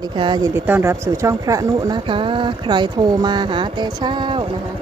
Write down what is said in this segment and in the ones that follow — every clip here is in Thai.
สวัสดีค่ะยินดีต้อนรับสู่ช่องพระนุนะคะ ใครโทรมาหาแต่เช้านะคะ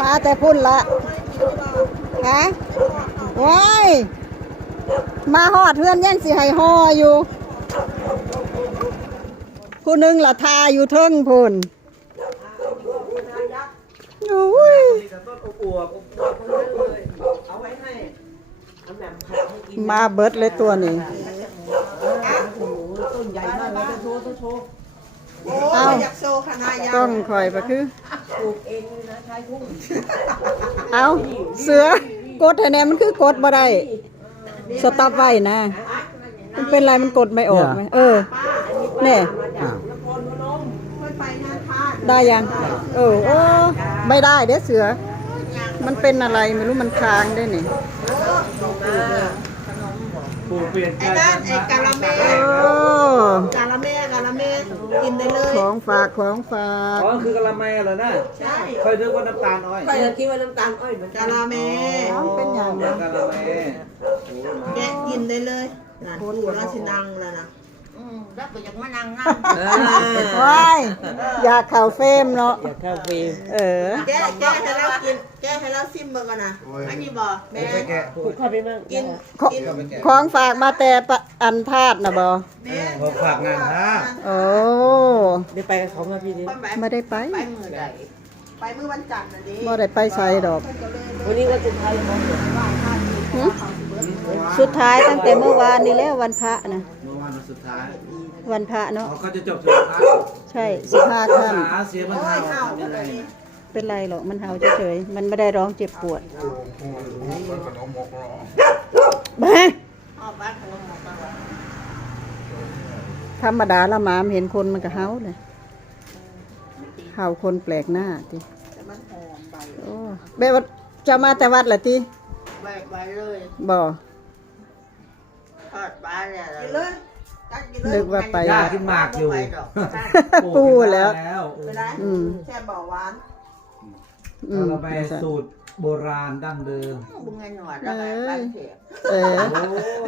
มาแต่พุ่นละฮะว้ายมาหอดเพื่อนยังสิให้ห่ออยู่ผู้หนึ่งละทาอยู่เทิงพุ่นโอ้ยมาเบิดเลยตัวนี้เอาต้องคอยปะคือเอาเสือกดให้แน่มันคือกดบ่ได้สต็อปไว้นะมันเป็นไรมันกดไม่ออกไหมแน่ได้ยังโอ้ไม่ได้เด้เสือมันเป็นอะไรไม่รู้มันค้างได้นี่ไอ้นั่นไอ้กะละเมกะละเมกินได้เลยของฝากอ๋อคือกะละแมเหรอนะใช่เคยนึกว่าน้ำตาลอ้อยเคยคิดว่าน้ำตาลอ้อยเหมือนกะละเมเป็นอย่างนั้นกะละแมแกะกินได้เลยนะดูราชินังแล้วนะแล้วไปจากมะนางนั่ว้ายอยากข่าวเฟมเนาะอยากเข้าฟรีแกะให้เรากินแกะให้เราซิมเบิ่งก่อนนะอันนี้บ่แม่ผูกเข้าไปมั่งกินของฝากมาแต่อันพาดนะบ่ของฝากงานฮะโอ้ได้ไปกับเขามาพี่ดิไม่ได้ไปมือใดไปมื้อวันจันทร์น่ะดิไม่ได้ไปใส่ดอกวันนี้วันสุดท้ายของสุดท้ายตั้งแต่เมื่อวานนี้แล้ววันพระนะเมื่อวานสุดท้ายวันพระเนาะเขาจะจบสุดท้ายใช่15 ค่ำเสียมันเห่าเป็นไรเป็นไรหรอกมันเห่าเฉยๆมันไม่ได้ร้องเจ็บปวดบ้าธรรมดาละหมามเห็นคนมันก็เห่าเลยเห่าคนแปลกหน้าทีโอ้แบบว่าจะมาแต่วัดเหรอทีไปเลยบ่ทอดปลาเนี่ยเลยนึกว่าไปย่ากินหมากอยู่ปูแล้วแค่เบาหวานเราไปสูตรโบราณดั้งเดิมบุ้งเงินหนวดแล้วบ้านเสีย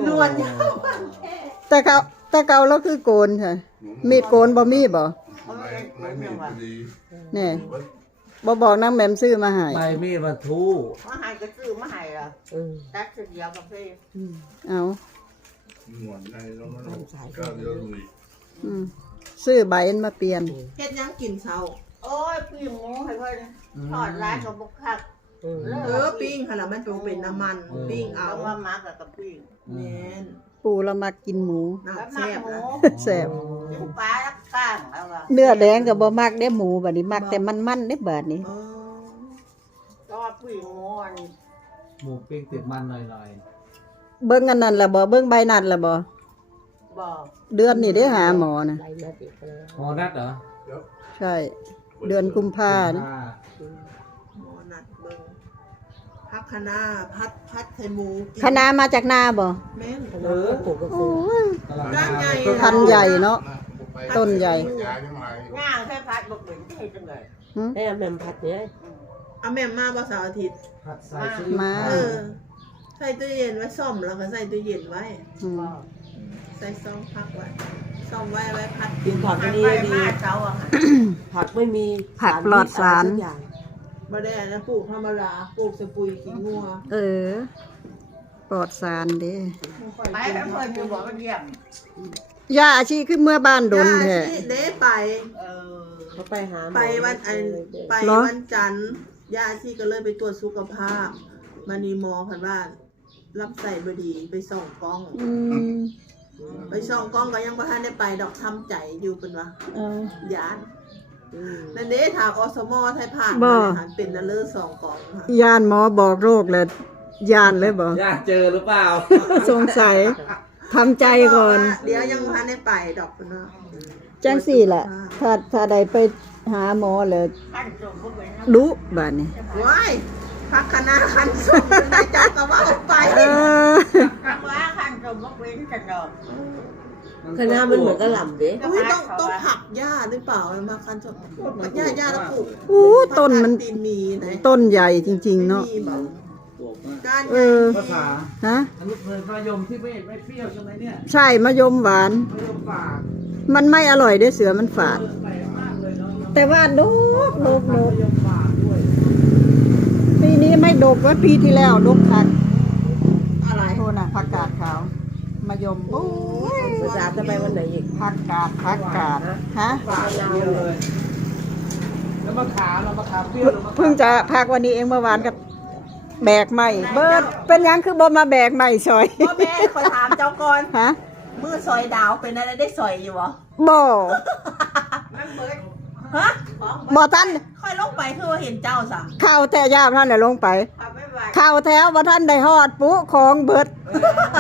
หนวดแต่เก่าแล้วคือโกนค่ะมีดโกนบ่มีบ่เนี่ยบ่บอกนางแม่มซื้อมาให้ใบมีดบรรทุมาให้ก็ซื้อมาให้ล่ะตัดเดียวกับเพ่เอาซื้อใบมาเปลี่ยนเฮ็ดยังกินเช้าโอ้ยปิ้งหมูให้เพิ่นทอดร้านกับบุกคักปิ้งค่ะแล้วมันเป็นน้ำมันปิ้งเอาว่ามักกับปิ้งแม่นปูเรามากินหมูแซ่บแซ่บปลาลักก้างแล้วว่าเนื้อแดงกับบ่มักได้หมูบัดนี้มักแต่มันๆได้บัดนี้ก็ปิ้งหมูปิ้งติดมันหน่อยเบิ่งอันนั้นล่ะบ่เบิ่งใบนัดล่ะบ่เดือนนี่ได้หาหมอนะหมอนัดเหรอใช่เดือนกุมภาพันธ์หมอนัดเบิ่งพักคะน้าพัดไข่หมูคะน้ามาจากนาบ่แม่นปลูกก็พันใหญ่เนาะต้นใหญ่ง่างแค่พัดบ่เป็นเฮ็ดจังได๋ ให้เอาแม่มผัดเนี่ย เอาแม่มาบ่เสาร์อาทิตย์ ผัดใส่ซี มา ใส่ตู้เย็นไว้ซ่อมแล้วก็ใส่ตู้เย็นไว้ อืม ใส่ซองพักไว้ซ่อมไว้พัด กินผักดีดี เจ้าอะค่ะ ผักไม่มี ผักปลอดสาร ทุกอย่าง บ่ได้นะปลูกธรรมดาปลูกสปุยขี้งัว เออปลอดสารเด้ ไปแล้วเพิ่นอยู่บอกว่าเยี่ยม ย่าอาชีคือเมื่อบ้านดนแท้ เด้ไป เขาไปหาหมอ ไปวันจันทร์ย่าที่ก็เลยไปตรวจสุขภาพมานีหมอพันว่ารับใส่บดีไปส่องกล้อง อืม ไปส่องกล้องก็ยังบ่ทันได้ไปดอกทำใจอยู่เป็นว่า เอา ย่าน อืม นั่นเด้ถามอสมไทยผ่าน บ่ หันเป็นนะเลิศส่องกล้องค่ะ ย่านหมอบอกโรคเลยย่านเลยบ่ อยากเจอหรือเปล่า สงสัยทำใจก่อน เดี๋ยวยังบ่ทันได้ไปดอกเป็นว่า จังสี่แหละถ้าใดไปหาหมอเลย ขั้นจมก็เป็น ดุบาดนี้ ว้ายพักคณะคันส่งนายจักก็ว่าไป เออ คำว่าขั้นจมก็เป็นกระดอก คณะมันเหมือนกระหล่ำเด้ อุ้ยต้องผักหญ้าหรือเปล่ามาคันส่งหญ้าแล้วปลูก อู้ต้นมัน ตีนมีไหน ต้นใหญ่จริงๆเนาะ ไม่มีบอกการ เออ ภาษา ฮะ อันนี้เคยมายมที่ไม่เปรี้ยวใช่ไหมเนี่ย ใช่มะยมหวาน มายมฝาด มันไม่อร่อยเด้อเสือมันฝาด แปลกมากเลยเนาะ แต่ว่าดก มายมฝาดด้วย ปีนี้ไม่ดกว่าปีที่แล้วดกคัก อะไร โทษนะผักกาดขาวมะยมโอ้ย ภาษาจะไปวันไหนอีก ผักกาดฮะ ฝาดเดียวเลย แล้วมะขามเรามะขามเปรี้ยวหรือมะขาม เพิ่งจะพักวันนี้เองเมื่อวานกับแบกใหม่เบิดเป็นหยังคือบ่มาแบกใหม่ซอย พ่อแม่คอยถามเจ้าก่อน ฮะ มือซอยดาวเป็นอะไรได้ซอยอยู่บ่ บ่ ฮะ บ่ท่าน ค่อยลงไปคือว่าเห็นเจ้าสะ ข้าวแต่ยามท่านได้ลงไป เอาไม่ไหว ข้าวแถวบ่ท่านได้ฮอดปุ๊ของเบิด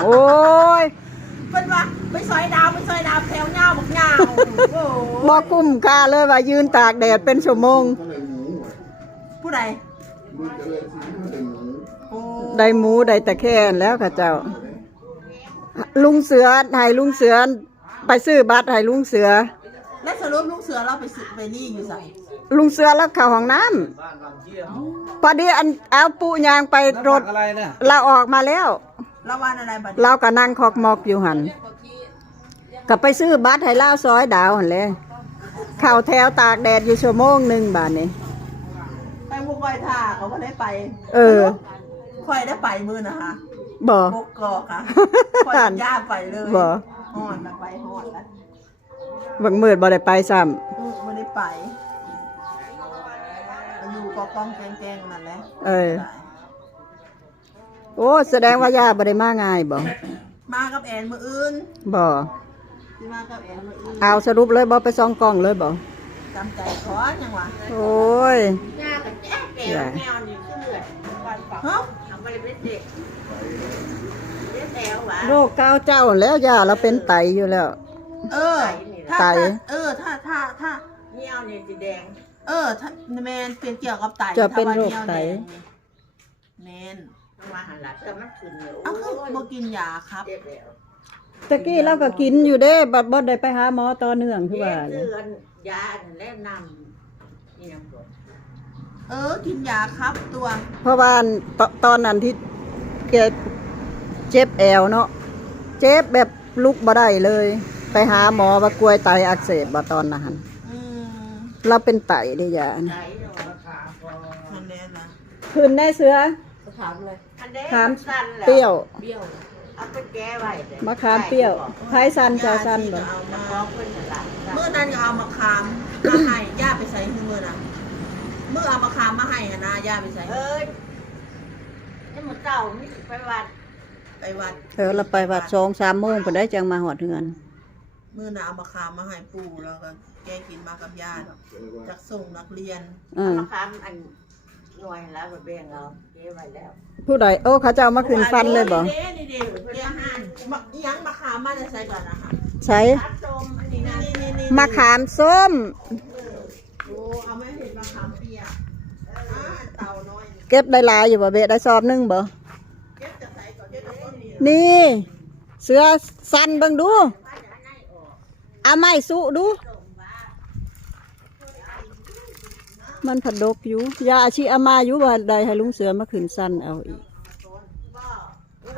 โอ้ย เป็นว่าไปซอยดาวแถวเงาบักเงาโอ้ บ่กุ้มค่าเลยว่ายืนตากแดดเป็นชั่วโมง ผู้ใดโอ้ ได้หมูได้แต่แค่นแล้วค่ะเจ้า ลุงเสือให้ลุงเสือไปซื้อบัตรให้ลุงเสือ แล้วสรุปลูกเสือเราไปสึกไปนี่อยู่ใส่ ลุงเสือแล้วเข้าห้องน้ำ บ้านบางเยี่ยม พอดีอันเอาปูยางไป แล้ว ร ผั Dạ. ถ กอะไรเนี่ย เราออกมาแล้ว ละวันอะไรบัด เราก็นั่งคอกมอกอยู่หันก็ไปซื้อบัตรให้เล่าซอยดาวหันเลยเข่าแถวตากแดดอยู่ชั่วโมงหนึ่งบาทนี่ ไปบุกคอยท่าเขาก็ได้ไป เออ คอยได้ไปมือนะคะ บ่ บกกอกค่ะคอยย่าไปเลย บ่ ฮอดนะไปฮอดแล้ว บางมืดบ่ได้ไปซ้ ไม่ได้ไปอยู่ก็กองแจ้งๆนั่นแหละ ำเออ โอ้แสดงว่าย่าบ่ได้มาง่ายบ่ มากับแอนมืออื่น บ่ ที่มากับแอนมืออื่น เอาสรุปเลยบ่ไปซ่องกล้องเลยบ่ จำใจขอยังวะ โอ้ย หน้ากับแจ๊กแก้วแมวนี่คือเลือดวันฝัง ฮะ ทำไปเป็นเด็กเด็กแล้วหวะ โรคเก้าวเจ้าแล้วย่าเราเป็นไตอยู่แล้ว เออถ้า ไต ถ้า เงี้ยวนี่สีแดง ถ้าแมนเป็นเกี่ยวกับไต จะเป็นโรคไต แมน ต้องมาหันหลังแต่มันขึ้นเลย เอ้าคือบ่กินยาครับ เจ็บแล้ว ตะกี้เราก็กินอยู่เด้บัดบ่ได้ไปหาหมอต่อเนื่องคือว่า เตือนยาแนะนำนี่ยังบอก กินยาครับตัว เพราะว่าตอนนั้นที่แกเจ็บแอวเนาะเจ็บแบบลุกบ่ได้เลย ไปหาหมอว่ากล้วยไตอักเสบบ่ตอนนั้น อืม เราเป็นไตได้ยา ไหน นะ เนาะ นั่นแน่นะ คืนได้เสือ เขาถามเลย อันเด็ก ถาม สั้นแล้ว เปรี้ยว เบี้ยว เอาไปแก้ไว้เด้ มะขามเปรี้ยวไผ่สันเจ้าสันบ่ เอา มา มา ฟ้องเพิ่นนั่นล่ะ เมื่อนั้นก็เอามาคามมาให้ย่าไปใส่ที่มือน่ะเมื่อเอามาคามมาให้อะนะย่าไปใส่ เอ้ยนี่มันเจ้านี่ไปวัด ไปวัด เราไปวัด2-3 โมงพุ่นได้จังมาฮอดเฮือน เมื่อน่ะเอามาคามมาให้ปู่แล้วก็แกกินมากับญาติจากส่งนักเรียน อืม มะขามอันหน่วยแล้วไปแบ่งเอาเก็บไว้แล้ว ผู้ใดโอ้เขาเจ้ามาขึ้นฟันเลยบ่ นี่เด้แกหันมาอิหยังมาคามมาได้ใส่ก่อนนะคะ ใช้ ตัดส้มอันนี้นะ นี่ มะขามส้ม โอ้เอาไม่เห็นมะขามเปียกเต่าน้อย เก็บได้หลายอยู่บ่เบะได้ซอบหนึงบ่ เก็บจะใส่ก่อนเก็บจะต้นนี้ นี่ เสือสันเบิ่งดู เอาไม้สุดู มันผัดดกอยู่ยาอาชีอามาอยู่ว่าใดให้ลุงเสือมาขึ้นสั้นเอาอีก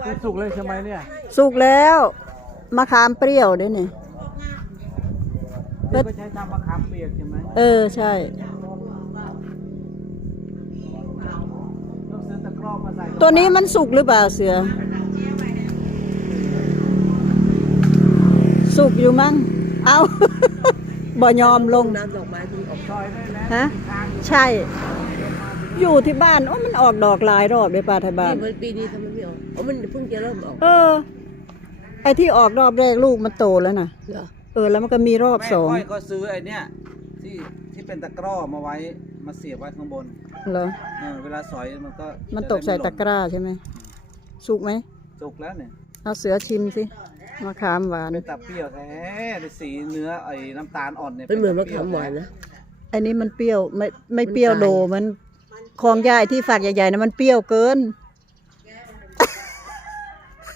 คือสุกเลยใช่ไหมเนี่ย สุกแล้วมะขามเปรี้ยวด้วยนี่ นี่ก็ใช้ทำมะขามเปียกใช่ไหม ใช่ ต้องซื้อตะกร้อมาใส่ ตัวนี้มันสุกหรือเปล่าเสือ สุกอยู่มั้งเอา บ่ยอมลง น้ำดอกไม้ที่ออก ซอยได้แล้ว ฮะใช่ อยู่ที่บ้านโอ้มันออกดอกหลายรอบเลยป่าไทยบ้าน นี่มันปีนี้ทำไมไม่ออกอ๋อมันเพิ่งจะเริ่มออก ไอ้ที่ออกรอบแรกลูกมันโตแล้วนะ เหรอ แล้วมันก็มีรอบ แม่ สอง ค่อยก็ซื้อไอ้เนี่ยที่เป็นตะกร้อมาไว้มาเสียบไว้ข้างบน เหรอ เวลาสอยมันก็ มันตกใส่ตะกร้าใช่ไหมสุกไหม สุกแล้วเนี่ย เอาเสือชิมสิมะขามหวาน เป็นตะเปรี้ยวแท้เป็นสีเนื้อไอ้น้ำตาลอ่อนเนี่ย เป็นเหมือนมะขามหวานนะ อันนี้มันเปรี้ยวไม่เปรี้ยวโดมันของใหญ่ที่ฝากใหญ่ๆนะมันเปรี้ยวเกิน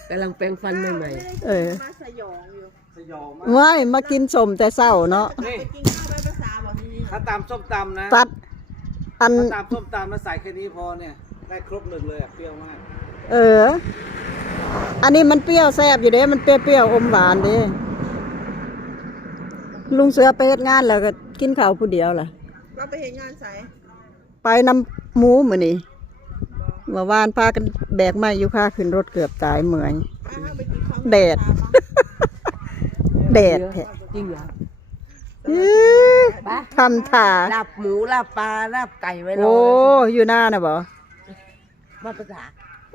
กำลังแปรงฟันใหม่ มาสยองอยู่ สยองมาก ว้ายมากินสมแต่เศร้าเนาะ นี่ กินข้าวไปภาษาบอกนี่ ถ้าตามส้มตำนะ ตัดอัน ถ้าตามส้มตำมาใส่แค่นี้พอเนี่ยได้ครบหนึ่งเลยอะเปรี้ยวมาก อันนี้มันเปรี้ยวแซ่บอยู่เด้มันเปรี้ยวๆอมหวานเด้ลุงเสือไปเฮ็ดงานแล้วก็กินข้าวผู้เดียวล่ะ เราไปเห็นงานใส ไปนำหมูมื้อนี้เมื่อวานพากันแบกไม้อยู่ค่าขึ้นรถเกือบตายเมื่อย ไปกินของ แดด แดดแท้ ๆจริงเหรอ ทำท่า ลาบหมูลาบปลาลาบไก่ไว้รอ โอ้อยู่หน้าน่ะบ่ มาภาษา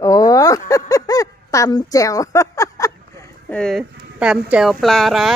โอ้ ตำแจ่ว ตำแจ่วปลาร้า